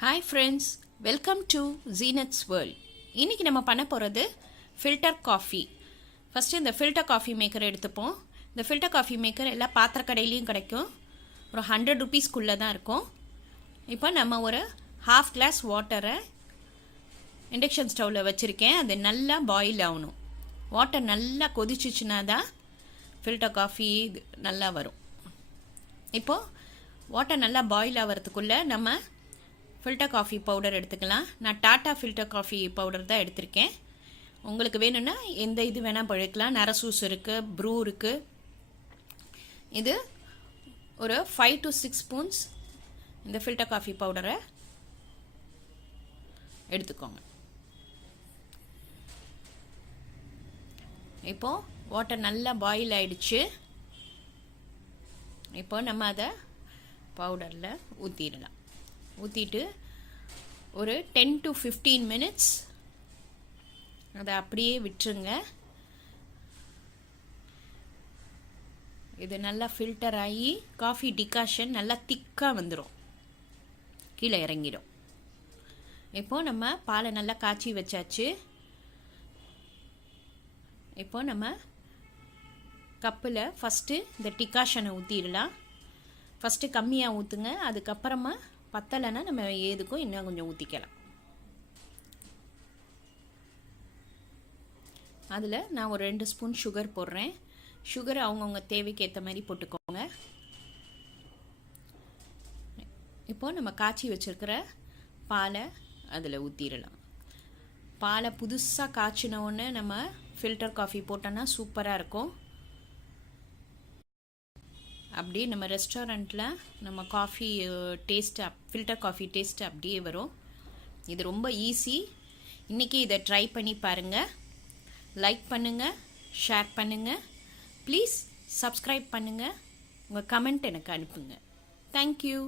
Hi friends, welcome to Zeenath's world. இன்னைக்கு நம்ம பண்ண போகிறது ஃபில்டர் காஃபி. ஃபஸ்ட்டு இந்த ஃபில்டர் காஃபி மேக்கர் எடுத்துப்போம். இந்த ஃபில்டர் காஃபி மேக்கர் எல்லா பாத்திர கடையிலையும் கிடைக்கும். ஒரு 100 rupeesக்குள்ளே தான் இருக்கும். இப்போ நம்ம ஒரு half glass வாட்டரை இண்டக்ஷன் ஸ்டவ்வில் வச்சுருக்கேன். அது நல்லா பாயில் ஆகணும். வாட்டர் நல்லா கொதிச்சிச்சுன்னா தான் ஃபில்டர் காஃபி நல்லா வரும். இப்போது வாட்டர் நல்லா பாயில் ஆகிறதுக்குள்ளே நம்ம ஃபில்டர் காஃபி பவுடர் எடுத்துக்கலாம். நான் டாட்டா ஃபில்டர் காஃபி பவுடர் தான் எடுத்திருக்கேன். உங்களுக்கு வேணும்னா எந்த இது வேணால் பழக்கலாம். நரசூஸ் இருக்குது, ப்ரூ இருக்குது. இது ஒரு 5 to 6 ஸ்பூன்ஸ் இந்த ஃபில்டர் காஃபி பவுடரை எடுத்துக்கோங்க. இப்போது வாட்டர் நல்லா பாயில் ஆகிடுச்சு. இப்போ நம்ம அதை பவுடரில் ஊற்றிடலாம். ஊற்றிட்டு ஒரு 10 to 15 minutes அதை அப்படியே விட்டுருங்க. இது நல்லா ஃபில்டர் ஆகி காஃபி டிகாஷன் நல்லா திக்காக வந்துடும், கீழே இறங்கிடும். இப்போது நம்ம பாலை நல்லா காய்ச்சி வச்சாச்சு. இப்போ நம்ம கப்பில் ஃபஸ்ட்டு இந்த டிகாஷனை ஊற்றிடலாம். ஃபஸ்ட்டு கம்மியாக ஊற்றுங்க, அதுக்கப்புறமா பத்தலைன்னா நம்ம ஏதுக்கும் இன்னும் கொஞ்சம் ஊற்றிக்கலாம். அதில் நான் ஒரு 2 ஸ்பூன் சுகர் போடுறேன். சுகர் அவங்கவுங்க தேவைக்கு ஏற்ற மாதிரி போட்டுக்கோங்க. இப்போது நம்ம காய்ச்சி வச்சுருக்கிற பாலை அதில் ஊற்றிடலாம். பாலை புதுசாக காய்ச்சின உடனே நம்ம ஃபில்டர் காஃபி போட்டோன்னா சூப்பராக இருக்கும். அப்படியே நம்ம ரெஸ்டாரண்ட்டில் நம்ம coffee taste filter coffee taste அப்படியே வரும். இது ரொம்ப ஈஸி. இன்றைக்கி இதை ட்ரை பண்ணி பாருங்கள். லைக் பண்ணுங்கள், ஷேர் பண்ணுங்கள், ப்ளீஸ் சப்ஸ்கிரைப் பண்ணுங்கள், உங்கள் கமெண்ட் எனக்கு அனுப்புங்க. தேங்க்யூ.